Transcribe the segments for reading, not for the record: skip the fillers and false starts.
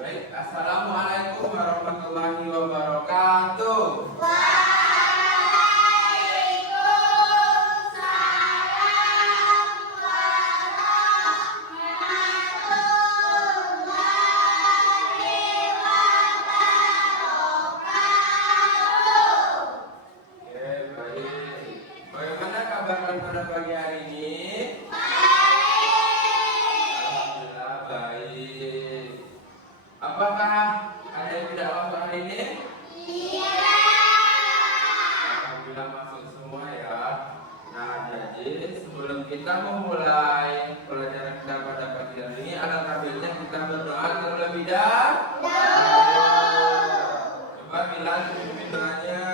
Baik, assalamualaikum warahmatullahi wabarakatuh. Oke, baik. Bagaimana kabar pada pagi hari ini? Alhamdulillah baik. Apakah ada yang tidak masuk hari ini? Alhamdulillah masuk semua ya. Nah, jadi sebelum kita memulai pelajaran kita pada pagi hari ini, alangkah baiknya kita berdoa terlebih dahulu. Coba bilang pimpin doanya.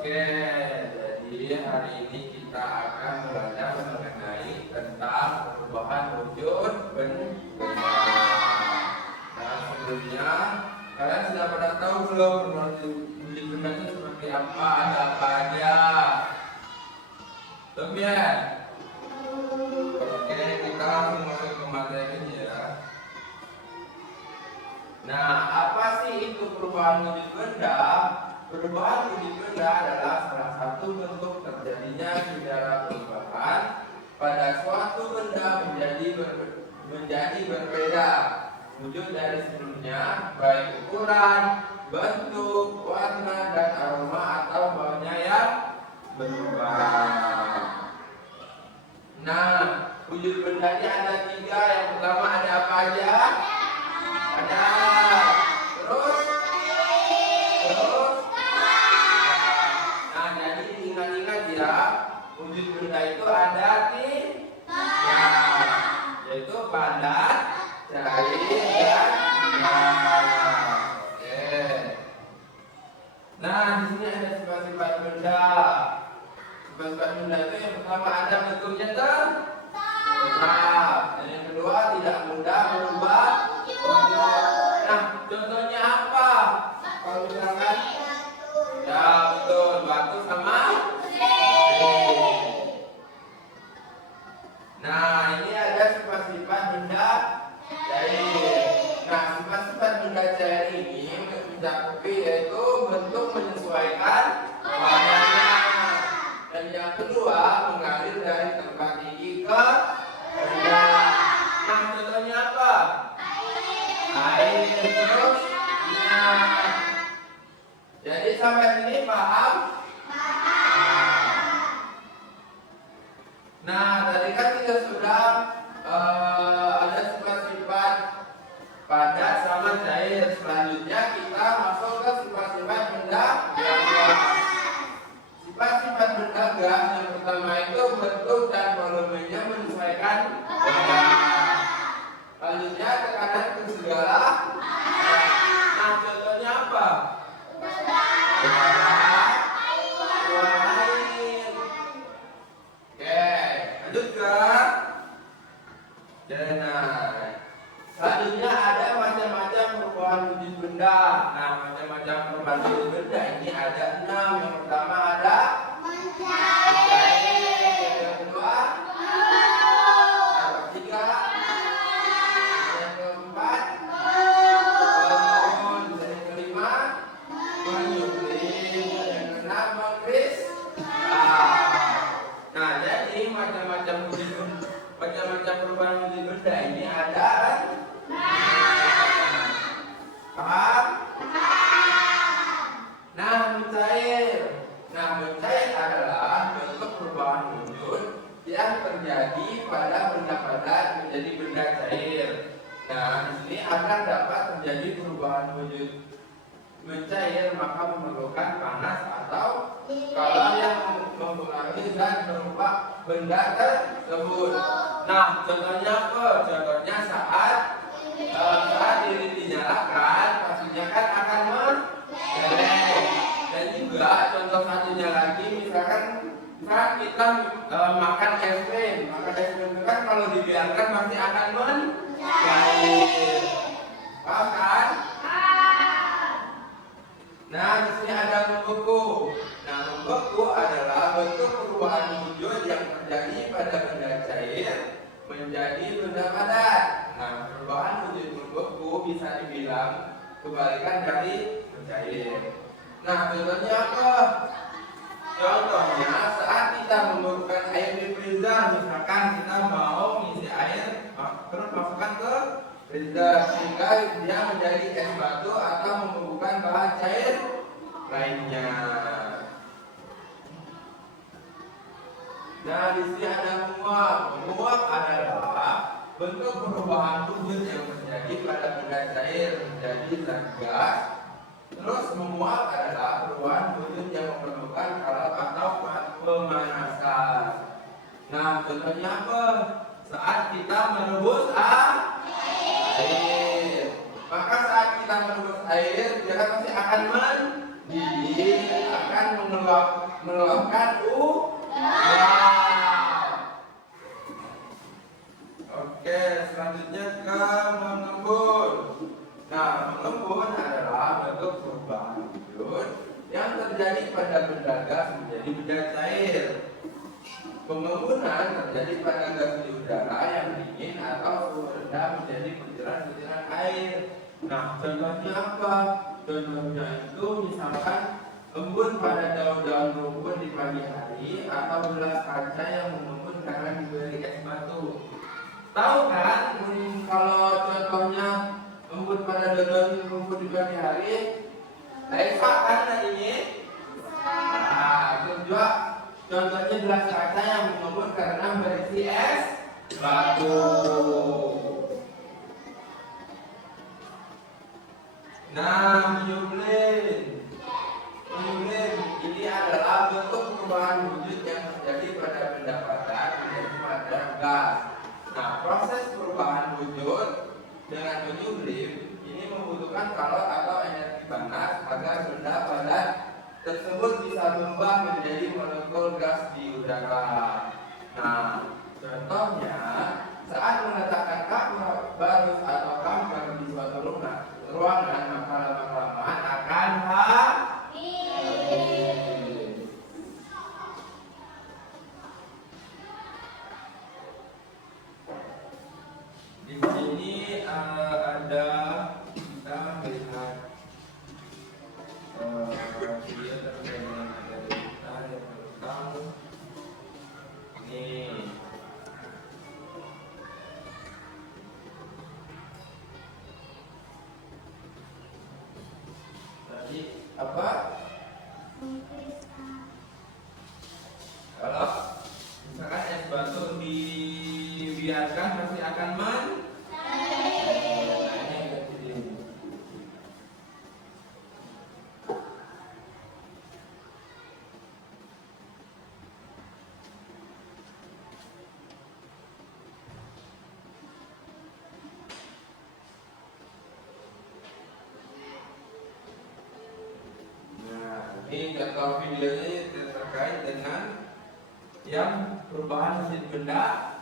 Oke, jadi hari ini kita akan belajar mengenai tentang perubahan wujud benda. Nah, sebelumnya kalian sudah pada tahu belum wujud benda itu seperti apa, ada apa aja? Belum ya? Oke, kita langsung masuk ke materinya ya. Nah, apa sih itu perubahan wujud benda? Perubahan wujud benda adalah salah satu bentuk terjadinya gejala perubahan pada suatu benda menjadi berbeda wujud dari sebelumnya, baik ukuran, bentuk, warna, dan aroma atau baunya yang berubah. Nah, wujud benda ini ada 3. Yang pertama ada apa aja? Ada. Terus. Nah, jadi ingat-ingat ya, wujud benda itu ada 3, yaitu padat, cair, dan gas. Oke. Nah, di sini ada sifat-sifat benda. Sifat-sifat benda itu yang pertama ada bentuknya tetap. Dan yang kedua tidak mudah berubah wujud. Nah, contohnya apa? Kalau misalkan ya betul, batu sama besi. Nah, ini ada sifat-sifat benda cair. Nah, sifat-sifat benda cair ini mencakupi yaitu bentuk menyesuaikan warnanya. Dan yang kedua mengalir dari tempat tinggi ke rendah. Nah, contohnya apa? Air. Terus jadi sampai sini paham? Nah, tadi kan kita sudah ada sifat-sifat padat sama cair. Selanjutnya kita masuk ke sifat-sifat benda gas. Sifat-sifat benda gas yang pertama itu bentuk dan volumenya menyesuaikan benda. Selanjutnya tekanan ke segala. Nah, contohnya apa? Air. Oke, lanjut ke selanjutnya ada macam-macam perubahan wujud benda. Nah, macam-macam perubahan wujud benda ini ada 6. Yang pertama ada cair. terjadi pada benda padat menjadi benda cair. Nah, di sini akan dapat terjadi perubahan wujud mencair, maka memerlukan panas atau kalau yang mempengaruhi zat berupa benda tersebut. Nah, contohnya apa? Contohnya saat lilin dinyalakan, pastinya kan akan menjelek. Dan juga contoh satunya lagi, misalkan saat kita makan es krim itu kan kalau dibiarkan pasti akan mencair. Paham kan? Nah, di sini ada membeku. Nah, membeku adalah bentuk perubahan wujud yang terjadi pada benda cair menjadi benda padat. Nah, perubahan wujud membeku bisa dibilang kebalikan dari mencair. Nah, contohnya apa? Contohnya saat kita membekukan air di freezer, misalkan kita mau ngisi air terus masukkan ke freezer sehingga dia menjadi es batu atau membekukan bahan cair lainnya. Nah, di sini ada menguap. Menguap adalah bentuk perubahan wujud yang terjadi pada benda cair menjadi zat gas. Terus menguap adalah perubahan wujud yang memerlukan karat atau pemanasan. Nah, contohnya apa? Saat kita merebus air. Maka saat kita merebus air, dia kan pasti akan mendidih, akan mengeluarkan Oke, selanjutnya ke mengembun. Nah, mengembun adalah bentuk perubahan wujud yang terjadi pada benda gas menjadi benda cair. Pengembunan terjadi pada gas di udara yang dingin atau suhu rendah menjadi butiran-butiran air. Nah, contohnya apa? Contohnya itu misalkan embun pada daun-daun rumput di pagi hari atau gelas kaca yang mengembun karena diberi es batu. Tahu kan kalau contohnya embun pada daun rumput di pagi hari? Eva kan ini? Nah, itu juga contohnya gelas kaca yang mengembun karena berisi es batu. Nah, menyublin. Menyublin ini adalah bentuk perubahan wujud yang terjadi pada benda padat menjadi pada gas. Nah, proses perubahan wujud dengan menyublim ini membutuhkan kalor atau energi panas agar benda padat tersebut bisa berubah menjadi molekul gas di udara. Nah, contohnya saat meletakkan barus atau kamper di suatu ruangan, maka lama-kelamaan akan di sini ada kita melihat video terkait dengan materi kita yang tentang ini. Tadi apa? Kalau misalkan es batu dibiarkan pasti akan ini contoh videonya terkait dengan yang perubahan mesin benda.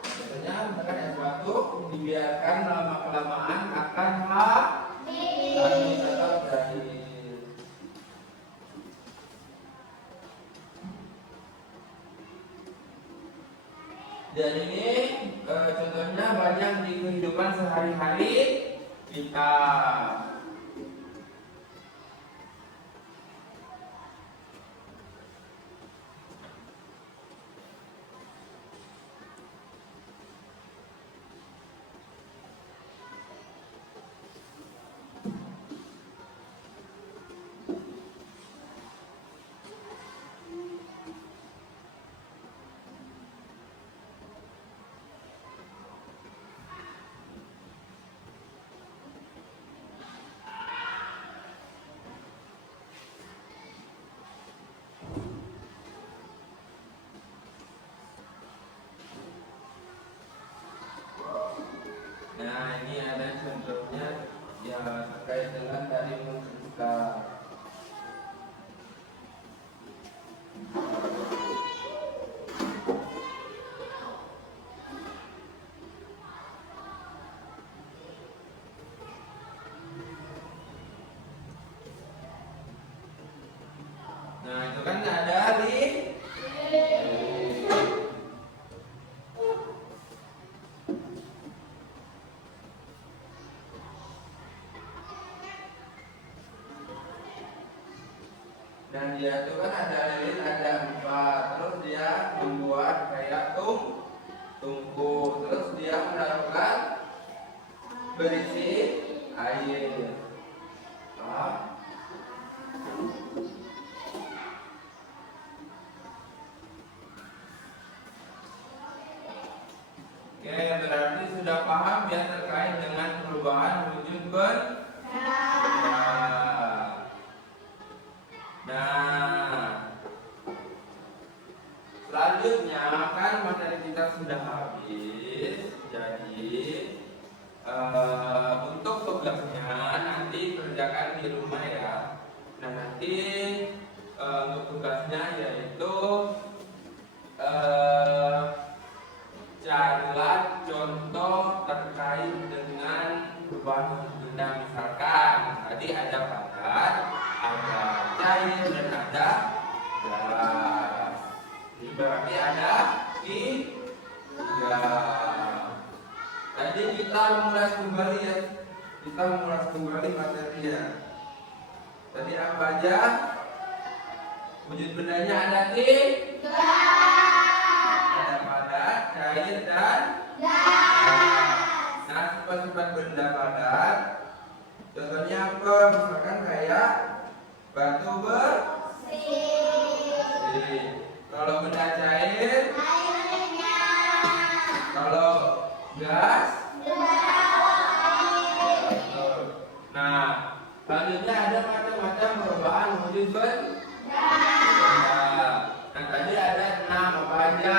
Contohnya misalkan es batu dibiarkan lama-kelamaan akan habis atau cair. Dan ini contohnya banyak di kehidupan sehari-hari kita. Dan dia itu kan ada lilin ada 4. Terus dia membuat kayak tungku. Terus dia menaruhkan berisi air. Oke, berarti sudah paham ya terkait dengan perubahan wujud benda. Nah, selanjutnya kan materi kita sudah habis. Jadi untuk tugasnya nanti kerjakan di rumah ya. Nah, nanti untuk tugasnya yaitu carilah contoh terkait dengan perubahan benda. Misalkan tadi ada padat, ada cair dan ada gas. Ini berarti ada tiga. Tadi kita mengulas kembali ya. Kita mengulas kembali materinya. Tadi apa aja? Wujud bendanya ada tiga. Ada padat, cair dan gas. Nah, sifat-sifat benda padat contohnya apa? Misalkan kayak batu bersih. Kalau benda cair, kalau gas, nah, selanjutnya ada macam-macam perubahan wujud benda. Nah, tadi ada 6 apa aja?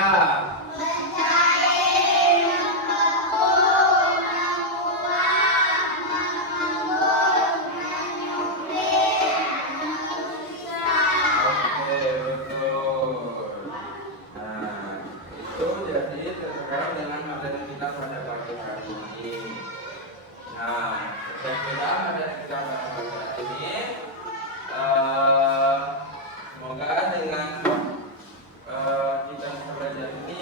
Semoga dengan kita belajar ini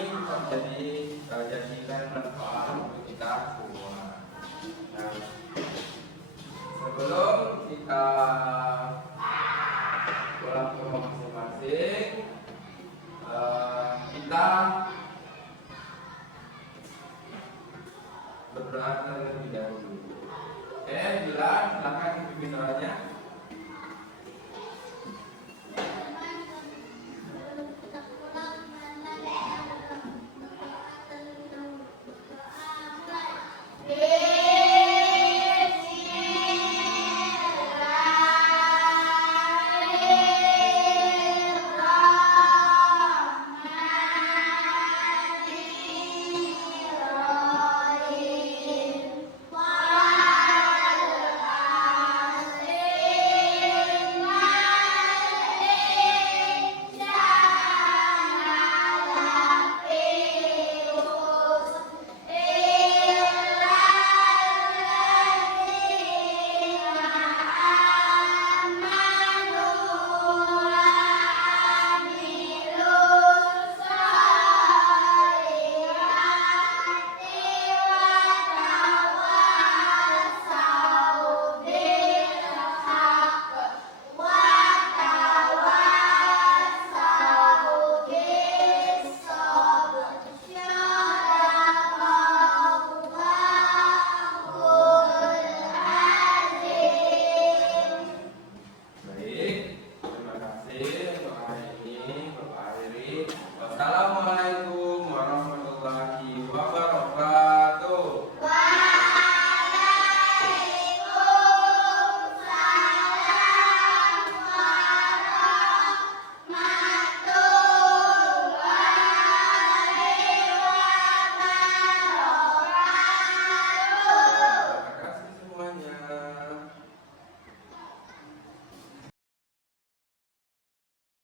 bisa jadikan manfaat untuk kita semua. Nah, sebelum kita pulang ke rumah masing-masing,